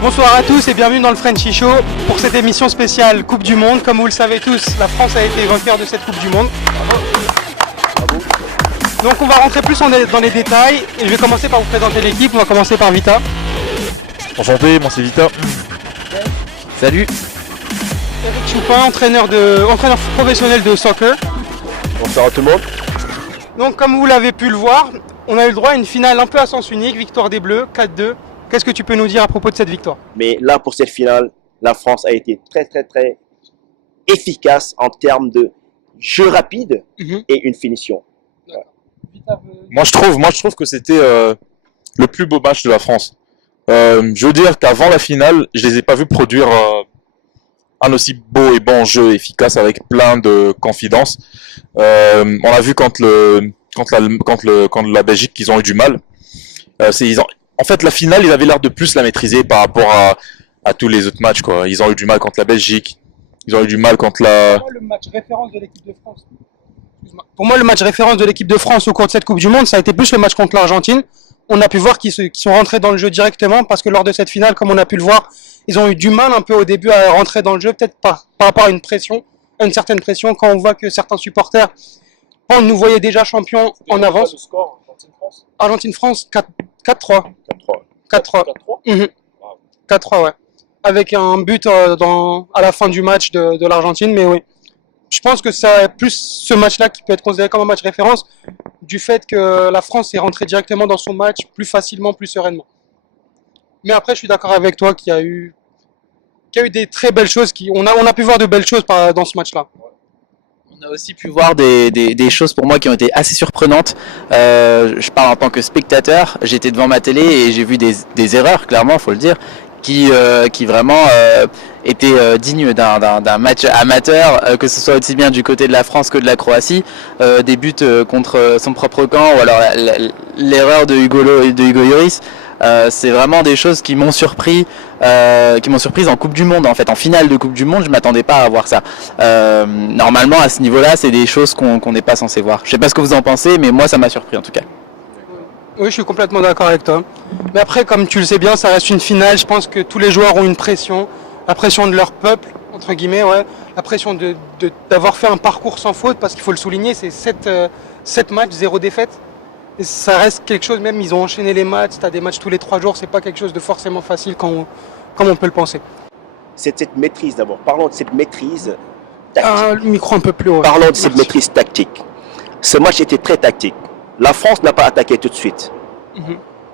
Bonsoir à tous et bienvenue dans le Frenchy Show pour cette émission spéciale Coupe du Monde. Comme vous le savez tous, la France a été vainqueur de cette Coupe du Monde. Donc on va rentrer plus dans les détails et je vais commencer par vous présenter l'équipe. On va commencer par Vita. Enchanté, moi c'est Vita. Salut. Eric Choupin, entraîneur professionnel de soccer. Bonsoir à tout le monde. Donc comme vous l'avez pu le voir, on a eu le droit à une finale un peu à sens unique, victoire des Bleus, 4-2. Qu'est-ce que tu peux nous dire à propos de cette victoire? Mais là, pour cette finale, la France a été très efficace en termes de jeu rapide et une finition. Moi je trouve que c'était le plus beau match de la France. Je veux dire qu'avant la finale, je les ai pas vus produire un aussi beau et bon jeu efficace avec plein de confidence. On a vu quand la Belgique, ils ont eu du mal. En fait, la finale, ils avaient l'air de plus la maîtriser par rapport à tous les autres matchs, quoi. Ils ont eu du mal contre la Belgique. Ils ont eu du mal contre la... Pour moi, le match référence de l'équipe de France. Pour moi, le match référence de l'équipe de France au cours de cette Coupe du Monde, ça a été plus le match contre l'Argentine. On a pu voir qu'ils sont rentrés dans le jeu directement parce que lors de cette finale, comme on a pu le voir, ils ont eu du mal un peu au début à rentrer dans le jeu, peut-être par rapport à une certaine pression, quand on voit que certains supporters, on nous voyait déjà champions en avance. Le score, Argentine-France, 4-3. 4-3. 4-3. 4-3, ouais. Avec un but à la fin du match de l'Argentine, mais oui. Je pense que c'est plus ce match-là qui peut être considéré comme un match référence du fait que la France est rentrée directement dans son match plus facilement, plus sereinement. Mais après, je suis d'accord avec toi qu'il y a eu des très belles choses. On a pu voir de belles choses dans ce match-là. On a aussi pu voir des choses pour moi qui ont été assez surprenantes. Je parle en tant que spectateur. J'étais devant ma télé et j'ai vu des erreurs, clairement, faut le dire, qui vraiment étaient dignes d'un match amateur, que ce soit aussi bien du côté de la France que de la Croatie. Des buts contre son propre camp ou alors l'erreur de Hugo Lloris. C'est vraiment des choses qui m'ont surprise en Coupe du Monde, en fait, en finale de Coupe du Monde. Je m'attendais pas à voir ça. Normalement, à ce niveau-là, c'est des choses qu'on n'est pas censé voir. Je sais pas ce que vous en pensez, mais moi, ça m'a surpris en tout cas. Oui, je suis complètement d'accord avec toi. Mais après, comme tu le sais bien, ça reste une finale. Je pense que tous les joueurs ont une pression, la pression de leur peuple, entre guillemets, ouais, la pression d'avoir fait un parcours sans faute, parce qu'il faut le souligner, c'est 7 matchs, 0 défaite. Et ça reste quelque chose, même ils ont enchaîné les matchs, tu as des matchs tous les 3 jours, c'est pas quelque chose de forcément facile comme on peut le penser. C'est cette maîtrise d'abord. Parlons de cette maîtrise tactique. Le micro un peu plus haut. Parlons de cette maîtrise tactique. Ce match était très tactique. La France n'a pas attaqué tout de suite.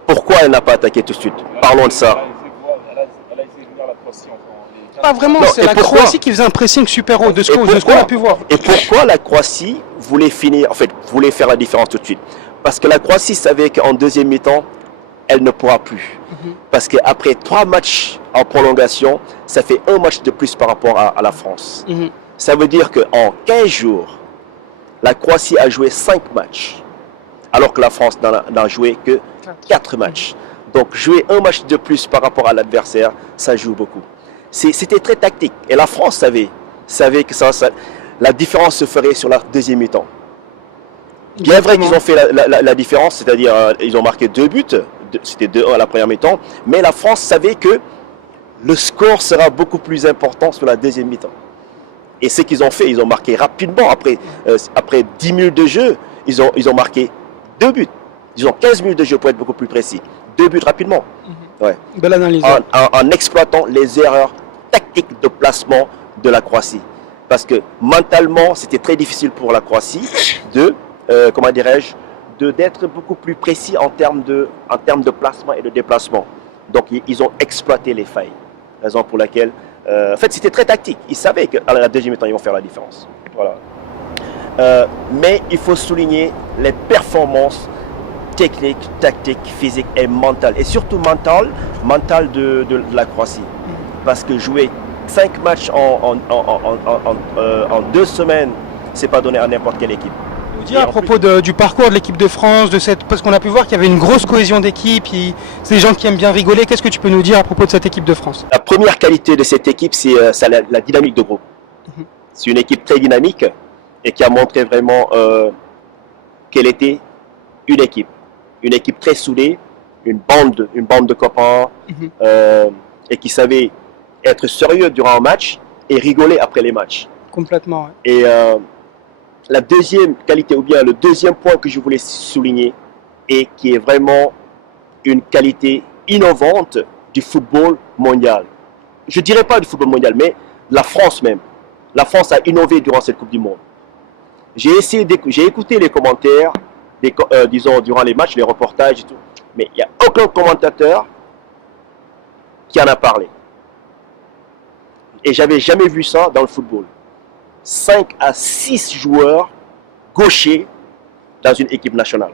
Pourquoi elle n'a pas attaqué tout de suite? Parlons de ça. Elle a essayé de venir la Croatie Pas vraiment, Non, c'est la Croatie qui faisait un pressing super haut, de ce qu'on a pu voir. Et pourquoi la Croatie voulait faire la différence tout de suite? Parce que la Croatie savait qu'en deuxième mi-temps, elle ne pourra plus. Parce qu'après 3 matchs en prolongation, ça fait un match de plus par rapport à la France. Ça veut dire qu'en 15 jours, la Croatie a joué 5 matchs, alors que la France n'a joué que 4 matchs. Donc jouer un match de plus par rapport à l'adversaire, ça joue beaucoup. C'était très tactique. Et la France savait que la différence se ferait sur la deuxième mi-temps. Bien vrai qu'ils ont fait la différence, c'est-à-dire ils ont marqué 2 buts, c'était 2-1 à la première mi-temps, mais la France savait que le score sera beaucoup plus important sur la deuxième mi-temps. Et ce qu'ils ont fait, ils ont marqué rapidement, après 10 minutes de jeu, ils ont marqué 2 buts. Ils ont 15 minutes de jeu pour être beaucoup plus précis. 2 buts rapidement. Ouais. Belle analyse. En exploitant les erreurs tactiques de placement de la Croatie. Parce que mentalement, c'était très difficile pour la Croatie d'être beaucoup plus précis en termes de placement et de déplacement. Donc ils ont exploité les failles. Raison pour laquelle, en fait, c'était très tactique. Ils savaient qu'à la deuxième mi-temps, ils vont faire la différence. Voilà. Mais il faut souligner les performances techniques, tactiques, physiques et mentales. Et surtout mentales de la Croatie. Parce que jouer 5 matchs en 2 semaines, c'est pas donné à n'importe quelle équipe. Vous dire à propos du parcours de l'équipe de France, parce qu'on a pu voir qu'il y avait une grosse cohésion d'équipe, c'est des gens qui aiment bien rigoler. Qu'est-ce que tu peux nous dire à propos de cette équipe de France? La première qualité de cette équipe, c'est la dynamique de groupe. C'est une équipe très dynamique et qui a montré vraiment qu'elle était une équipe très soudée, une bande de copains et qui savait être sérieux durant un match et rigoler après les matchs. Complètement, ouais. Et la deuxième qualité, ou bien le deuxième point que je voulais souligner, et qui est vraiment une qualité innovante du football mondial. Je ne dirais pas du football mondial, mais la France même. La France a innové durant cette Coupe du Monde. J'ai écouté les commentaires, disons, durant les matchs, les reportages et tout, mais il n'y a aucun commentateur qui en a parlé. Et j'avais jamais vu ça dans le football. 5 à 6 joueurs gauchers dans une équipe nationale.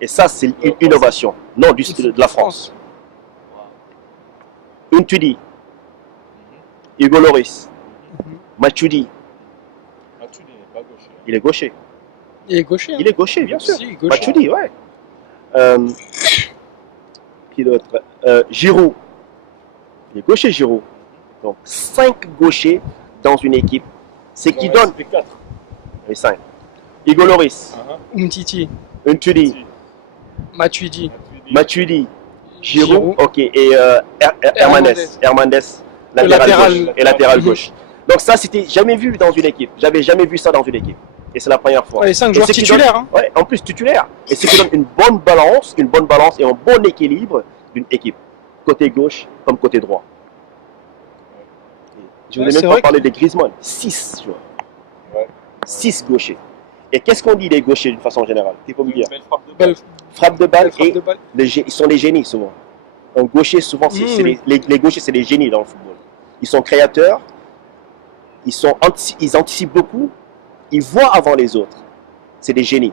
Et ça, c'est une innovation. Non, de la France. Untudi, Hugo Loris, Matuidi. Il est gaucher. Il est gaucher. Il est gaucher, bien sûr. Si, gaucher. Matuidi, ouais. Qui d'autre? Giroud. Il est gaucher, Giroud. Donc, 5 gauchers dans une équipe. C'est qui donne 4. Oui, 5. Hugo Loris. Umtiti, Untudi. Matuidi, Matuidi. Giroud. Giroud. Ok. Et Hernandez. Latéral gauche. Donc ça, c'était jamais vu dans une équipe. J'avais jamais vu ça dans une équipe. Et c'est la première fois. Les 5 joueurs ce qui titulaires. donne, ouais, en plus titulaire. Et ce qui donne une bonne balance et un bon équilibre d'une équipe. Côté gauche comme côté droit. Je ne vous ai même pas parlé des Griezmann. 6 joueurs. 6 gauchers. Et qu'est-ce qu'on dit des gauchers d'une façon générale? Il faut me dire. Frappe de balle et ils sont des génies souvent. Un gaucher, souvent, les gauchers, c'est des génies dans le football. Ils sont créateurs, ils anticipent beaucoup, ils voient avant les autres. C'est des génies.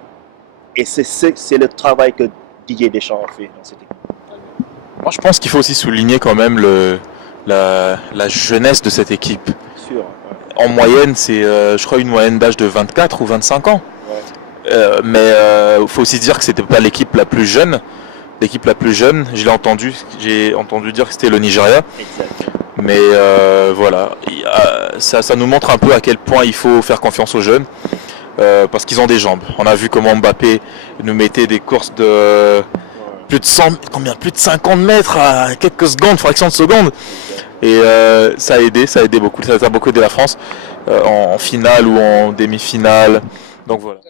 Et c'est le travail que Didier Deschamps a fait dans cette équipe. Moi, je pense qu'il faut aussi souligner quand même la jeunesse de cette équipe. Sûr, ouais. En moyenne, c'est, je crois, une moyenne d'âge de 24 ou 25 ans. Ouais. Mais il faut aussi dire que c'était pas l'équipe la plus jeune. L'équipe la plus jeune, j'ai entendu dire que c'était le Nigeria. Exact. Mais voilà, ça nous montre un peu à quel point il faut faire confiance aux jeunes. Parce qu'ils ont des jambes. On a vu comment Mbappé nous mettait des courses de plus de 50 mètres à quelques secondes, fractions de secondes. Et ça a aidé beaucoup. Ça a beaucoup aidé la France en finale ou en demi-finale. Donc voilà.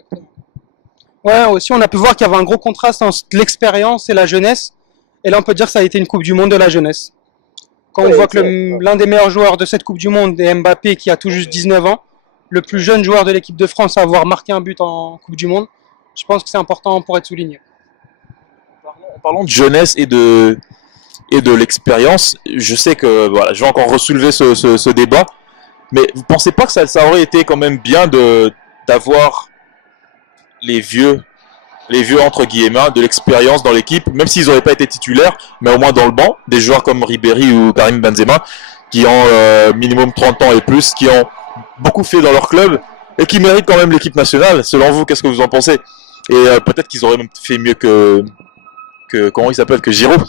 Ouais, aussi on a pu voir qu'il y avait un gros contraste entre l'expérience et la jeunesse. Et là on peut dire que ça a été une Coupe du Monde de la jeunesse. Quand on voit que l'un des meilleurs joueurs de cette Coupe du Monde est Mbappé qui a tout juste 19 ans, le plus jeune joueur de l'équipe de France à avoir marqué un but en Coupe du Monde, je pense que c'est important pour être souligné. En parlant de jeunesse et de l'expérience, je sais que voilà, je vais encore ressoulever ce débat, mais vous pensez pas que ça aurait été quand même bien d'avoir les vieux entre guillemets, de l'expérience dans l'équipe, même s'ils n'auraient pas été titulaires, mais au moins dans le banc, des joueurs comme Ribéry ou Karim Benzema, qui ont minimum 30 ans et plus, qui ont beaucoup fait dans leur club, et qui méritent quand même l'équipe nationale. Selon vous, qu'est-ce que vous en pensez? Et peut-être qu'ils auraient même fait mieux que comment il s'appelle, que Giroud.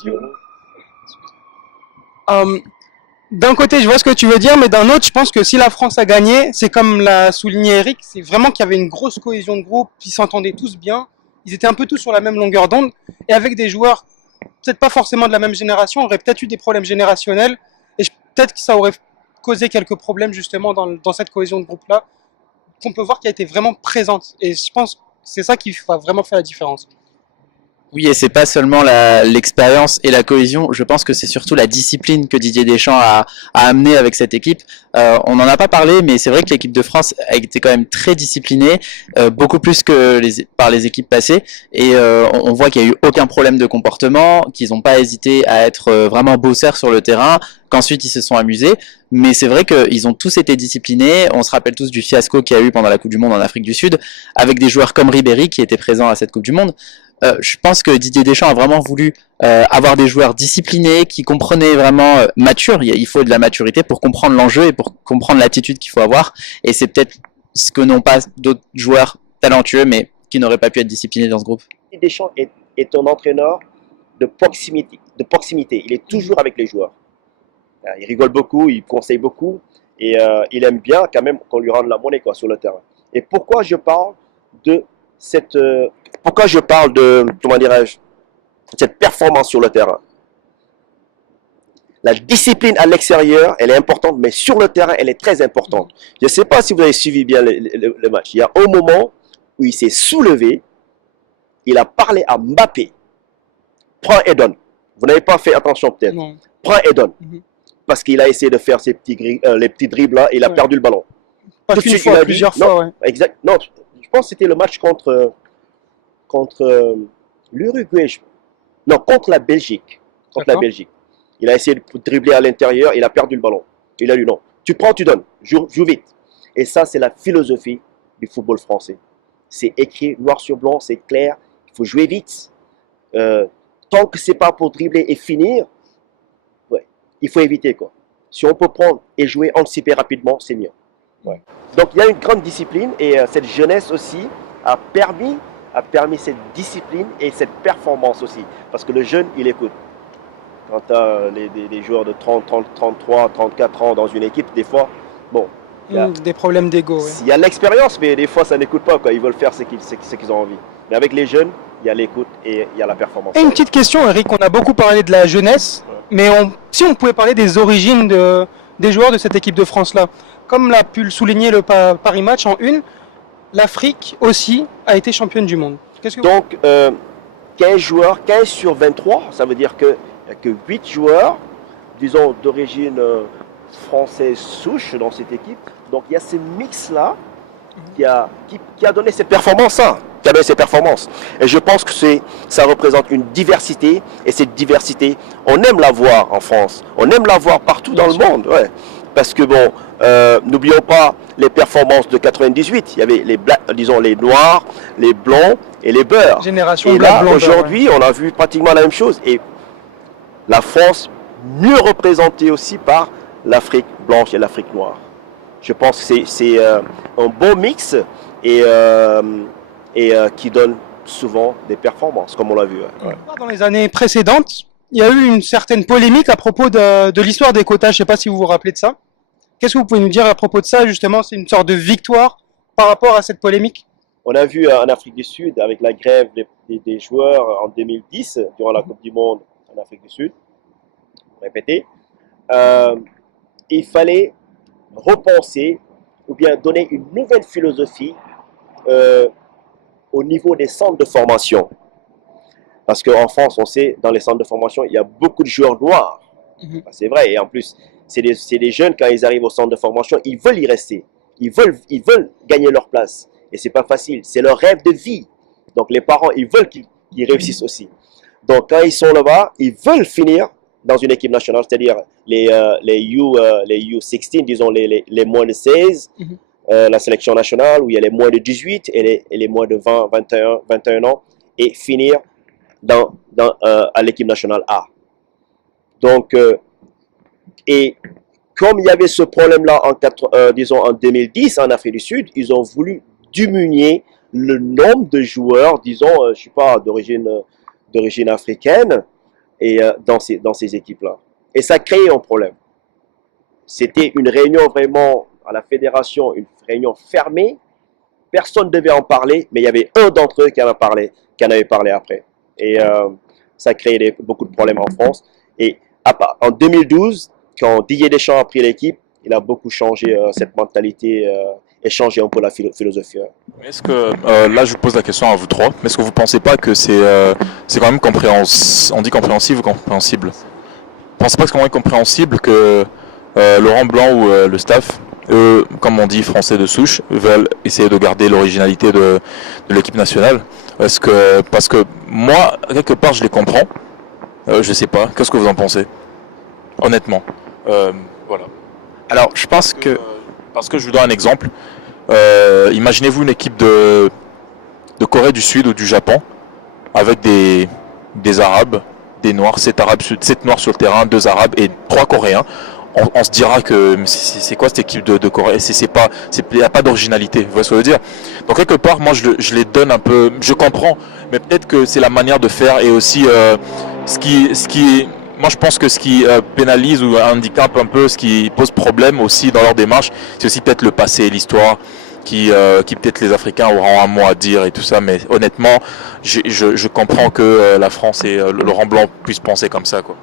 D'un côté, je vois ce que tu veux dire, mais d'un autre, je pense que si la France a gagné, c'est comme l'a souligné Eric, c'est vraiment qu'il y avait une grosse cohésion de groupe, ils s'entendaient tous bien, ils étaient un peu tous sur la même longueur d'onde, et avec des joueurs, peut-être pas forcément de la même génération, on aurait peut-être eu des problèmes générationnels, et peut-être que ça aurait causé quelques problèmes justement dans cette cohésion de groupe-là, qu'on peut voir qui a été vraiment présente, et je pense que c'est ça qui va vraiment faire la différence. Oui, et c'est pas seulement l'expérience et la cohésion, je pense que c'est surtout la discipline que Didier Deschamps a amené avec cette équipe. On n'en a pas parlé, mais c'est vrai que l'équipe de France a été quand même très disciplinée, beaucoup plus que par les équipes passées, et on voit qu'il n'y a eu aucun problème de comportement, qu'ils n'ont pas hésité à être vraiment bosseurs sur le terrain, qu'ensuite ils se sont amusés, mais c'est vrai qu'ils ont tous été disciplinés. On se rappelle tous du fiasco qu'il y a eu pendant la Coupe du Monde en Afrique du Sud, avec des joueurs comme Ribéry qui étaient présents à cette Coupe du Monde. Je pense que Didier Deschamps a vraiment voulu avoir des joueurs disciplinés, qui comprenaient vraiment matures. Il faut de la maturité pour comprendre l'enjeu et pour comprendre l'attitude qu'il faut avoir. Et c'est peut-être ce que n'ont pas d'autres joueurs talentueux, mais qui n'auraient pas pu être disciplinés dans ce groupe. Didier Deschamps est un entraîneur de proximité. Il est toujours avec les joueurs. Il rigole beaucoup, il conseille beaucoup, et il aime bien quand même qu'on lui rende la monnaie sur le terrain. Et pourquoi je parle de cette comment dirais-je, cette performance sur le terrain? La discipline à l'extérieur, elle est importante, mais sur le terrain, elle est très importante. Je ne sais pas si vous avez suivi bien le match. Il y a un moment où il s'est soulevé, il a parlé à Mbappé. Prends et donne. Vous n'avez pas fait attention peut-être. Prends et donne. Parce qu'il a essayé de faire les petits dribbles là, et il a perdu le ballon. Pas qu'une fois, plusieurs fois, ouais. Exact. Non, je pense que c'était le match contre l'Uruguay. Non, contre la Belgique. Contre la Belgique. Il a essayé de dribbler à l'intérieur, il a perdu le ballon. Il a dit non. Tu prends, tu donnes. Joue vite. Et ça, c'est la philosophie du football français. C'est écrit noir sur blanc, c'est clair. Il faut jouer vite. Tant que c'est pas pour dribbler et finir, ouais, il faut éviter quoi. Si on peut prendre et jouer, anticiper rapidement, c'est mieux. Ouais. Donc il y a une grande discipline et cette jeunesse aussi a permis cette discipline et cette performance aussi. Parce que le jeune, il écoute. Quand tu as des joueurs de 30, 33, 34 ans dans une équipe, des fois, bon, il y a des problèmes d'ego. Ouais. Il y a l'expérience, mais des fois ça n'écoute pas quoi. Ils veulent faire ce qu'ils ont envie. Mais avec les jeunes, il y a l'écoute et il y a la performance. Et une petite question, Eric, on a beaucoup parlé de la jeunesse, mais si on pouvait parler des origines des joueurs de cette équipe de France-là. Comme l'a pu le souligner le Paris Match en une, l'Afrique aussi a été championne du monde. Donc, 15 joueurs, 15 sur 23, ça veut dire qu'il n'y a que 8 joueurs, disons, d'origine française souche dans cette équipe. Donc, il y a ce mix-là qui a donné ces performances-là. Et je pense que ça représente une diversité, et cette diversité, on aime la voir en France, on aime la voir partout dans le monde, ouais. Parce que bon, n'oublions pas les performances de 98, il y avait les noirs, les blancs et les beurs. Génération et là, blanc, aujourd'hui, on a vu pratiquement la même chose, et la France mieux représentée aussi par l'Afrique blanche et l'Afrique noire. Je pense que c'est un beau mix et qui donne souvent des performances, comme on l'a vu. Ouais. Dans les années précédentes, il y a eu une certaine polémique à propos de l'histoire des quotas. Je ne sais pas si vous vous rappelez de ça. Qu'est-ce que vous pouvez nous dire à propos de ça, justement? C'est une sorte de victoire par rapport à cette polémique? On a vu en Afrique du Sud, avec la grève des joueurs en 2010, durant la Coupe du Monde en Afrique du Sud, répété, il fallait repenser ou bien donner une nouvelle philosophie au niveau des centres de formation. Parce qu'en France, on sait, dans les centres de formation, il y a beaucoup de joueurs noirs. C'est vrai, et en plus, c'est des jeunes, quand ils arrivent au centre de formation, ils veulent y rester. Ils veulent gagner leur place. Et c'est pas facile, c'est leur rêve de vie. Donc les parents, ils veulent qu'ils réussissent aussi. Donc quand ils sont là-bas, ils veulent finir dans une équipe nationale, c'est-à-dire les U16, disons les moins de 16, la sélection nationale, où il y a les moins de 18 et les moins de 20, 21 ans, et finir à l'équipe nationale A. Donc, et comme il y avait ce problème-là en 2010 en Afrique du Sud, ils ont voulu diminuer le nombre de joueurs, disons, je sais pas, d'origine africaine, et dans ces équipes-là. Et ça a créé un problème. C'était une réunion vraiment à la fédération, une réunion fermée. Personne ne devait en parler, mais il y avait un d'entre eux qui en avait parlé après. Et ça a créé beaucoup de problèmes en France. Et en 2012, quand Didier Deschamps a pris l'équipe, il a beaucoup changé cette mentalité et changé un peu la philosophie. Est-ce que, là je vous pose la question à vous trois, mais est-ce que vous ne pensez pas que c'est quand même on dit compréhensible ou compréhensible? Vous ne pensez pas que c'est quand même compréhensible que Laurent Blanc ou le staff, eux, comme on dit français de souche, veulent essayer de garder l'originalité de l'équipe nationale? Parce que moi, quelque part, je les comprends. Je sais pas. Qu'est-ce que vous en pensez? Honnêtement. Voilà. Alors, je pense que... Parce que je vous donne un exemple. Imaginez-vous une équipe de Corée du Sud ou du Japon avec des Arabes, des Noirs, 7 Noirs sur le terrain, 2 Arabes et 3 Coréens. On se dira que c'est quoi cette équipe de Corée? Il n'y a pas d'originalité, vous voyez ce que je veux dire? Donc quelque part, moi je les donne un peu, je comprends, mais peut-être que c'est la manière de faire et aussi moi je pense que ce qui pénalise ou handicape un peu, ce qui pose problème aussi dans leur démarche, c'est aussi peut-être le passé et l'histoire qui peut-être les Africains auront un mot à dire et tout ça, mais honnêtement, je comprends que la France et Laurent Blanc puissent penser comme ça, quoi.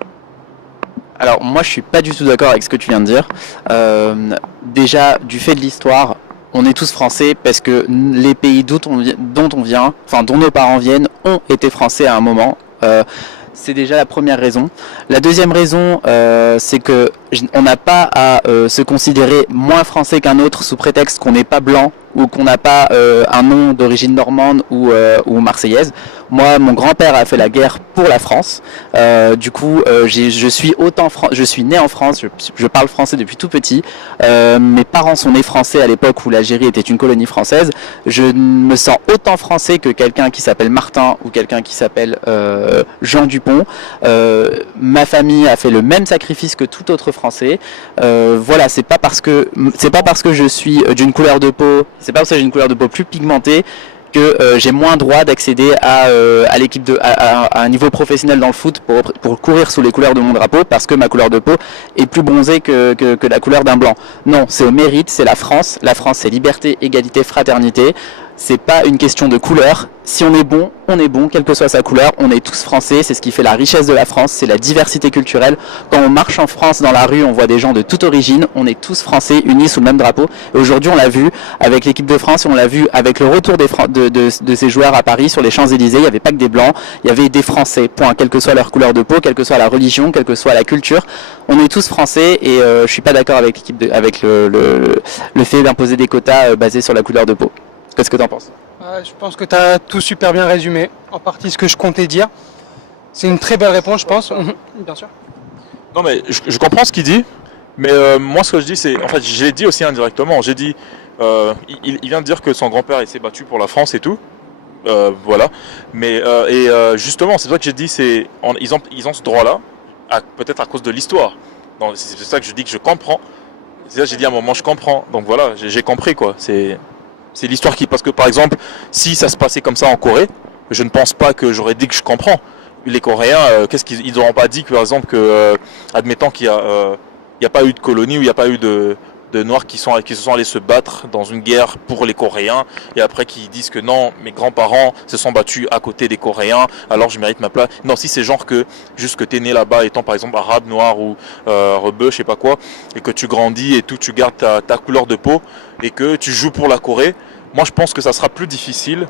Alors moi je suis pas du tout d'accord avec ce que tu viens de dire. Déjà du fait de l'histoire, on est tous français parce que les pays dont on vient, enfin dont nos parents viennent, ont été français à un moment. C'est déjà la première raison. La deuxième raison, c'est que on n'a pas à se considérer moins français qu'un autre sous prétexte qu'on n'est pas blanc ou qu'on n'a pas un nom d'origine normande ou marseillaise. Moi, mon grand-père a fait la guerre pour la France. Du coup, je suis né en France. Je parle français depuis tout petit. Mes parents sont nés français à l'époque où l'Algérie était une colonie française. Je me sens autant français que quelqu'un qui s'appelle Martin ou quelqu'un qui s'appelle Jean Dupont. Ma famille a fait le même sacrifice que tout autre Français. Voilà, c'est pas parce que je suis d'une couleur de peau, c'est pas parce que j'ai une couleur de peau plus pigmentée que j'ai moins droit d'accéder à un niveau professionnel dans le foot pour courir sous les couleurs de mon drapeau parce que ma couleur de peau est plus bronzée que la couleur d'un blanc. Non, c'est au mérite, c'est la France. La France, c'est liberté, égalité, fraternité. C'est pas une question de couleur. Si on est bon, quelle que soit sa couleur. On est tous français. C'est ce qui fait la richesse de la France. C'est la diversité culturelle. Quand on marche en France dans la rue, on voit des gens de toute origine. On est tous français, unis sous le même drapeau. Et aujourd'hui, on l'a vu avec l'équipe de France et on l'a vu avec le retour de ces joueurs à Paris sur les Champs-Élysées. Il n'y avait pas que des blancs. Il y avait des Français. Point. Quelle que soit leur couleur de peau, quelle que soit la religion, quelle que soit la culture. On est tous français et je suis pas d'accord avec le fait d'imposer des quotas basés sur la couleur de peau. Qu'est-ce que tu en penses ? Je pense que tu as tout super bien résumé, en partie ce que je comptais dire. C'est une très belle réponse, je pense. Bien sûr. Non, mais je comprends ce qu'il dit, mais moi, ce que je dis, c'est. En fait, je l'ai dit aussi indirectement. J'ai dit. Il vient de dire que son grand-père il s'est battu pour la France et tout. Voilà. Mais. Justement, c'est ça que j'ai dit, ils ont ce droit-là, peut-être à cause de l'histoire. C'est ça que je dis que je comprends. C'est ça que j'ai dit à un moment, je comprends. Donc voilà, j'ai compris, quoi. C'est l'histoire qui... Parce que par exemple, si ça se passait comme ça en Corée, je ne pense pas que j'aurais dit que je comprends. Les Coréens, qu'est-ce qu'ils n'auront pas dit, par exemple, admettons qu'il n'y a pas eu de colonie, ou il n'y a pas eu de Noirs qui se sont allés se battre dans une guerre pour les Coréens, et après qui disent que non, mes grands-parents se sont battus à côté des Coréens, alors je mérite ma place. Non, si c'est genre que, juste que tu es né là-bas étant par exemple arabe, noir ou rebeu, je sais pas quoi, et que tu grandis et tout, tu gardes ta couleur de peau, et que tu joues pour la Corée, moi je pense que ça sera plus difficile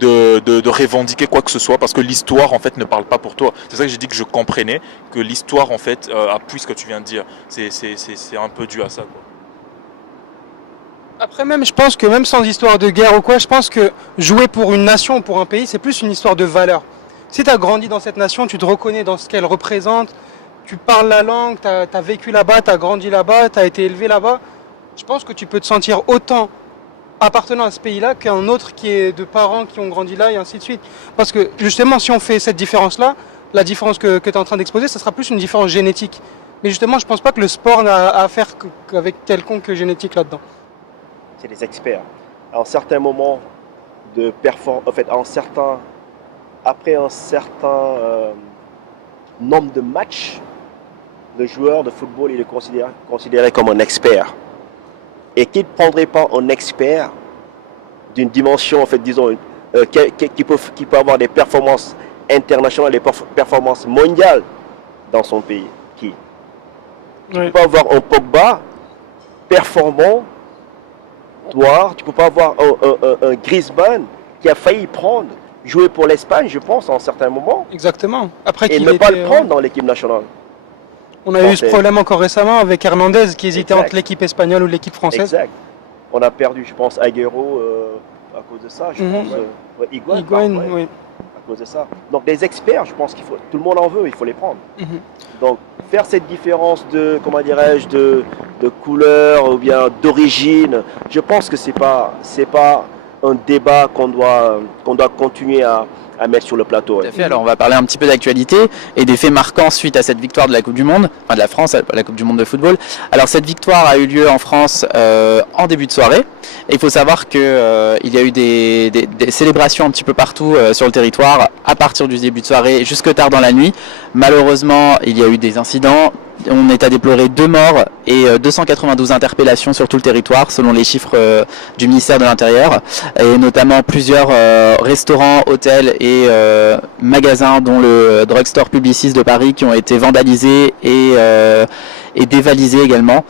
de revendiquer quoi que ce soit, parce que l'histoire en fait ne parle pas pour toi. C'est ça que j'ai dit que je comprenais, que l'histoire en fait appuie ce que tu viens de dire. C'est un peu dû à ça, quoi. Après même, je pense que même sans histoire de guerre ou quoi, je pense que jouer pour une nation ou pour un pays, c'est plus une histoire de valeur. Si tu as grandi dans cette nation, tu te reconnais dans ce qu'elle représente, tu parles la langue, tu as vécu là-bas, tu as grandi là-bas, tu as été élevé là-bas, je pense que tu peux te sentir autant appartenant à ce pays-là qu'un autre qui est de parents qui ont grandi là et ainsi de suite. Parce que justement, si on fait cette différence-là, la différence que tu es en train d'exposer, ça sera plus une différence génétique. Mais justement, je pense pas que le sport n'a à faire qu'avec quelconque génétique là-dedans. C'est des experts. À un certain moment de performance, en fait, après un certain nombre de matchs, le joueur de football il est considéré comme un expert. Et qui ne prendrait pas un expert d'une dimension, en fait, disons, qui peut avoir des performances internationales, des performances mondiales dans son pays. Qui Tu ne peux pas avoir un Pogba performant. Tu peux pas avoir un Griezmann qui a failli jouer pour l'Espagne, je pense, à un certain moment. Exactement. Après et ne pas le prendre dans l'équipe nationale. On a eu ce problème encore récemment avec Hernandez qui hésitait entre l'équipe espagnole ou l'équipe française. Exact. On a perdu, je pense, Agüero à cause de ça. Je pense. Higuaín, oui. À cause de ça. Donc des experts, je pense tout le monde en veut, il faut les prendre. Donc faire cette différence de couleur ou bien d'origine, je pense que c'est pas un débat qu'on doit continuer à mettre sur le plateau. Tout à fait. Alors on va parler un petit peu d'actualité et des faits marquants suite à cette victoire de la Coupe du Monde, enfin de la France à la Coupe du Monde de football. Alors cette victoire a eu lieu en France en début de soirée. Et il faut savoir que il y a eu des célébrations un petit peu partout sur le territoire à partir du début de soirée jusque tard dans la nuit. Malheureusement, il y a eu des incidents. on est à déplorer 2 morts et 292 interpellations sur tout le territoire, selon les chiffres du ministère de l'Intérieur, et notamment plusieurs restaurants, hôtels et magasins, dont le Drugstore Publicis de Paris, qui ont été vandalisés et dévalisés également.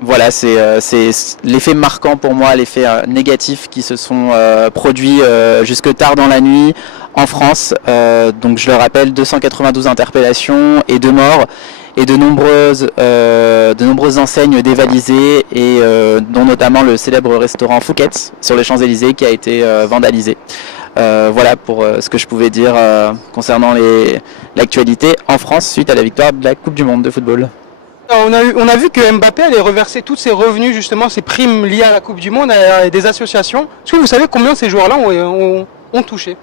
Voilà, c'est l'effet marquant pour moi, l'effet négatif qui se sont produits jusque tard dans la nuit en France. Donc je le rappelle, 292 interpellations et 2 morts, et de nombreuses enseignes dévalisées, et dont notamment le célèbre restaurant Fouquet's sur les Champs-Élysées qui a été vandalisé. Voilà pour ce que je pouvais dire concernant l'actualité en France suite à la victoire de la Coupe du Monde de football. On a vu que Mbappé allait reverser tous ses revenus, justement, ses primes liées à la Coupe du Monde, à des associations. Est-ce que vous savez combien ces joueurs-là ont touché?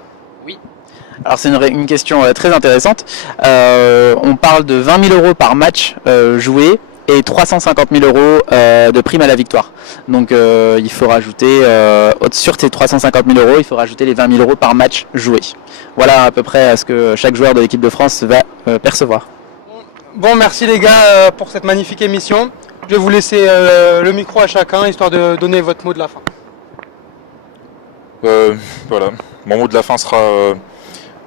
Oui. Alors c'est une question très intéressante. On parle de 20 000 euros par match joué et 350 000 euros de prime à la victoire. Donc il faut rajouter, sur ces 350 000 euros, il faut rajouter les 20 000 euros par match joué. Voilà à peu près ce que chaque joueur de l'équipe de France va percevoir. Bon, merci les gars pour cette magnifique émission. Je vais vous laisser le micro à chacun, histoire de donner votre mot de la fin. Voilà, mon mot de la fin sera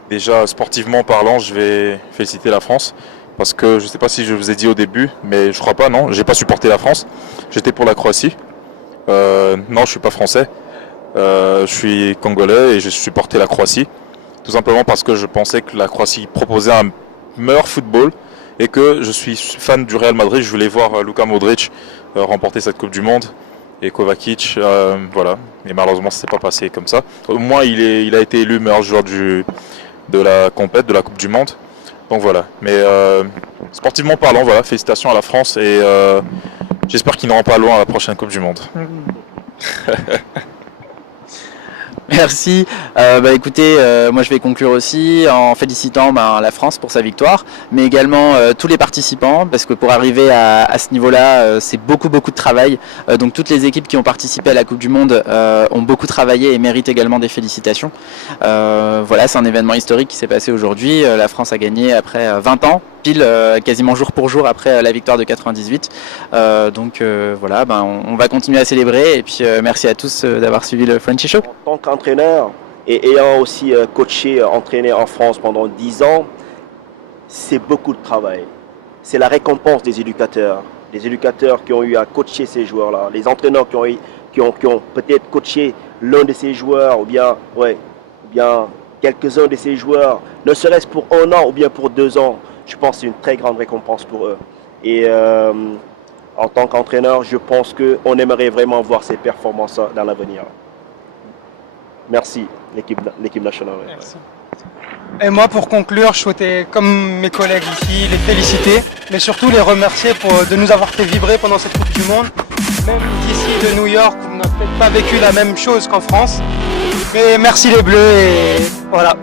déjà sportivement parlant, je vais féliciter la France. Parce que je ne sais pas si je vous ai dit au début, mais je crois pas, non, j'ai pas supporté la France. J'étais pour la Croatie. Non, je suis pas français. Je suis congolais et j'ai supporté la Croatie. Tout simplement parce que je pensais que la Croatie proposait un meilleur football et que je suis fan du Real Madrid. Je voulais voir Luka Modric remporter cette Coupe du Monde et Kovacic, voilà. Et malheureusement, ça s'est pas passé comme ça. Au moins, il a été élu meilleur joueur de la compète, de la Coupe du Monde. Donc voilà, mais sportivement parlant, voilà, félicitations à la France et j'espère qu'ils n'iront pas loin à la prochaine Coupe du Monde. Merci. Écoutez, moi je vais conclure aussi en félicitant la France pour sa victoire, mais également tous les participants, parce que pour arriver à ce niveau-là, c'est beaucoup de travail. Donc toutes les équipes qui ont participé à la Coupe du Monde ont beaucoup travaillé et méritent également des félicitations. Voilà, c'est un événement historique qui s'est passé aujourd'hui. La France a gagné après 20 ans, pile quasiment jour pour jour après la victoire de 98. Voilà, on va continuer à célébrer, et puis merci à tous d'avoir suivi le Frenchy Show. En tant qu'entraîneur et ayant aussi coaché, entraîné en France pendant 10 ans, c'est beaucoup de travail. C'est la récompense des éducateurs qui ont eu à coacher ces joueurs-là, les entraîneurs qui ont peut-être coaché l'un de ces joueurs ou bien quelques-uns de ces joueurs, ne serait-ce pour 1 an ou bien pour 2 ans. Je pense que c'est une très grande récompense pour eux. Et en tant qu'entraîneur, je pense qu'on aimerait vraiment voir ces performances dans l'avenir. Merci, l'équipe nationale. Merci. Et moi, pour conclure, je souhaitais, comme mes collègues ici, les féliciter, mais surtout les remercier de nous avoir fait vibrer pendant cette Coupe du Monde. Même d'ici de New York, on n'a peut-être pas vécu la même chose qu'en France. Mais merci les Bleus, et voilà.